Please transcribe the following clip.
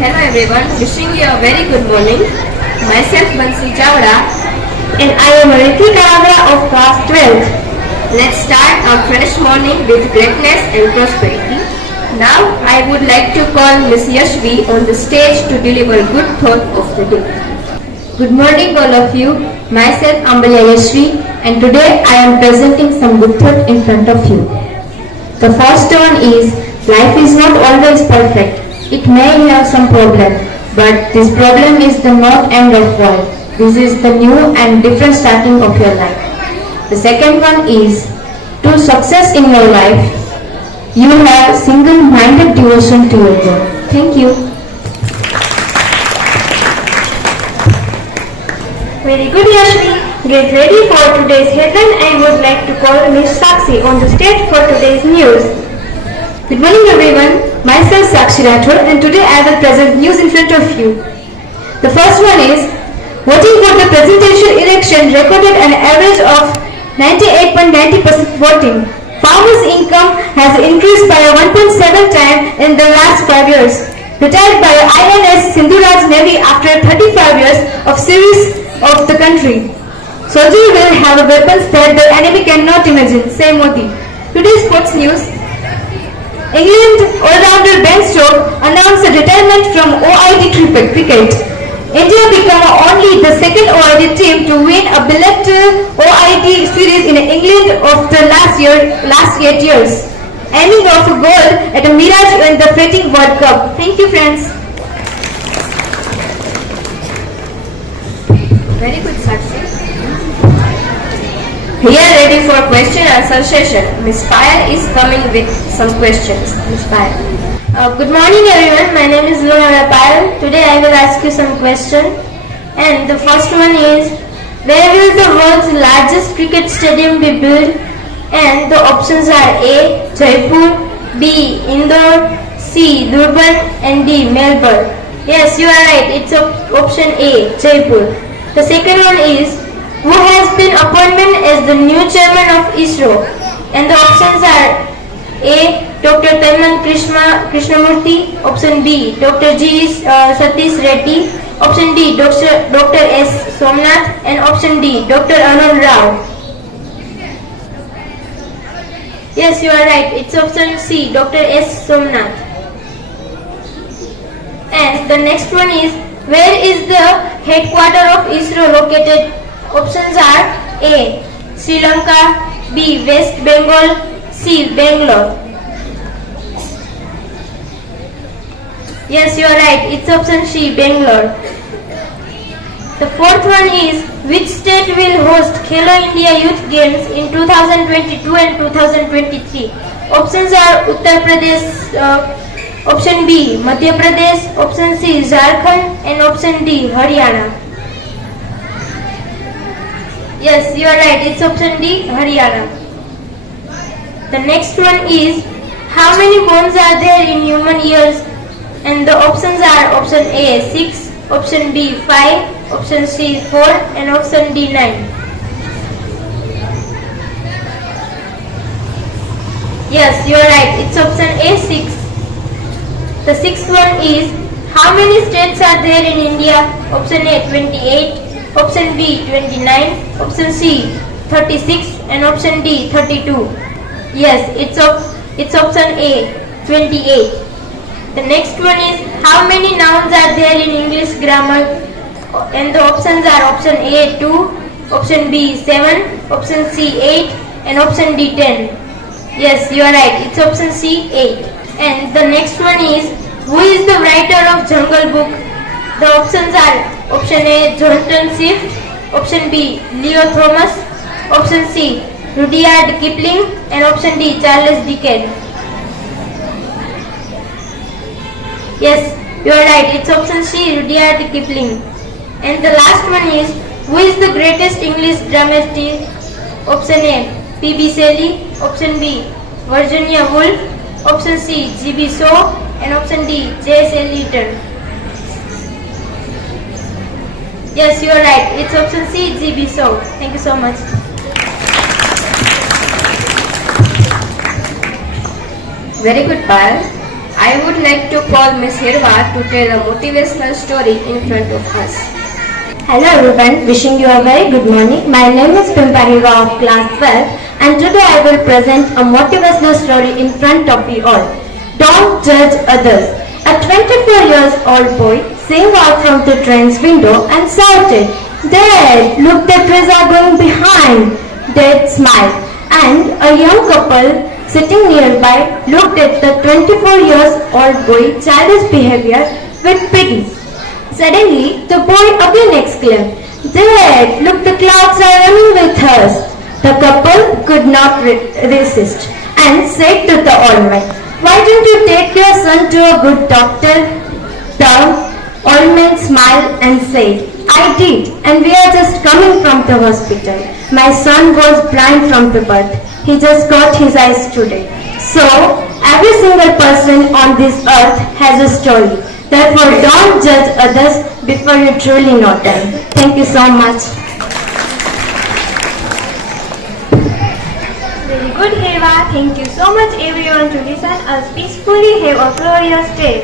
Hello everyone, wishing you a very good morning. Myself Bansi Chavda and I am Rithi Kavra of class 12th. Let's start our fresh morning with greatness and prosperity. Now I would like to call Miss Yashvi on the stage to deliver good thought of the day. Good morning all of you. Myself Ambalya Yashvi and today I am presenting some good thought in front of you. The first one is life is not always perfect. It may have some problem, but this problem is the not end of world. This is the new and different starting of your life. The second one is to success in your life, you have single-minded devotion to your goal. Thank you. Very good, Yashvi. Get ready for today's headline. I would like to call Ms. Sakshi on the stage for today's news. Good morning everyone. Myself Sakshi Rathod and today I will present news in front of you. The first one is voting for the presidential election recorded an average of 98.90% voting. Farmers' income has increased by 1.7 times in the last 5 years. Retired by INS Sindhuraj Navy after 35 years of service of the country. Soldiers will have weapons that the enemy cannot imagine, say Modi. Today's sports news. England all-rounder Ben Stokes announced a retirement from OID cricket. India became only the second OID team to win a bilateral OID series in England of the last 8 years, aiming of a goal at a mirage in the fleeting World Cup. Thank you, friends. Very good, Sakshi. We are ready for question answer session. Ms. Payal is coming with some questions. Ms. Payal. Good morning everyone. My name is Lunara Payal. Today I will ask you some questions. And the first one is, where will the world's largest cricket stadium be built? And the options are A. Jaipur, B. Indore, C. Durban and D. Melbourne. Yes, you are right. It's option A. Jaipur. The second one is, who has been appointed as the new chairman of ISRO? And the options are A. Dr. Taiman Krishnamurthy, option B. Dr. G. Satish Reddy, option D. Dr. S. Somnath, and option D. Dr. Anand Rao. Yes, you are right. It's option C. Dr. S. Somnath. And the next one is, where is the headquarters of ISRO located? Options are A. Sri Lanka, B. West Bengal, C. Bangalore. Yes, you are right. It's option C. Bangalore. The fourth one is, which state will host Khelo India Youth Games in 2022 and 2023? Options are Uttar Pradesh, option B. Madhya Pradesh, option C. Jharkhand, and option D. Haryana. Yes, you are right. It's option D, Haryana. The next one is, how many bones are there in human ears? And the options are option A 6, option B 5, option C 4, and option D 9. Yes, you are right. It's option A 6. The sixth one is, how many states are there in India? Option A 28. Option B 29, option C 36, and option D 32. Yes, it's option A 28. The next one is, how many nouns are there in English grammar? And the options are option A 2, option B 7, option C 8, and option D 10. Yes, you are right. It's option C 8. And the next one is, who is the writer of Jungle Book? The options are option A. Jonathan Swift, option B. Leo Thomas, option C. Rudyard Kipling, and option D. Charles Dickens. Yes, you are right. It's option C. Rudyard Kipling. And the last one is, who is the greatest English dramatist? Option A. P.B. Shelley, option B. Virginia Woolf, option C. G.B. Shaw, and option D. J.S. Eliot. Yes, you are right. It's option C, G.B. Shaw. Thank you so much. Very good, Payal. I would like to call Miss Hirva to tell a motivational story in front of us. Hello everyone, wishing you a very good morning. My name is Purusharth of class 12 and today I will present a motivational story in front of you all. Don't judge others. A 24 years old boy sang out from the train's window and shouted, "Dad, look, the trees are going behind." Dad smiled and a young couple sitting nearby looked at the 24 years old boy's childish behavior with pity. Suddenly, the boy again exclaimed, "Dad, look, the clouds are running with us." The couple could not resist and said to the old man, "Why don't you take your son to a good doctor?" The old man smiled and said, "I did, and we are just coming from the hospital. My son was blind from the birth. He just got his eyes today." So, every single person on this earth has a story. Therefore, don't judge others before you truly know them. Thank you so much. Very good, Hirva. Thank you so much everyone to listen us peacefully. Have a glorious day.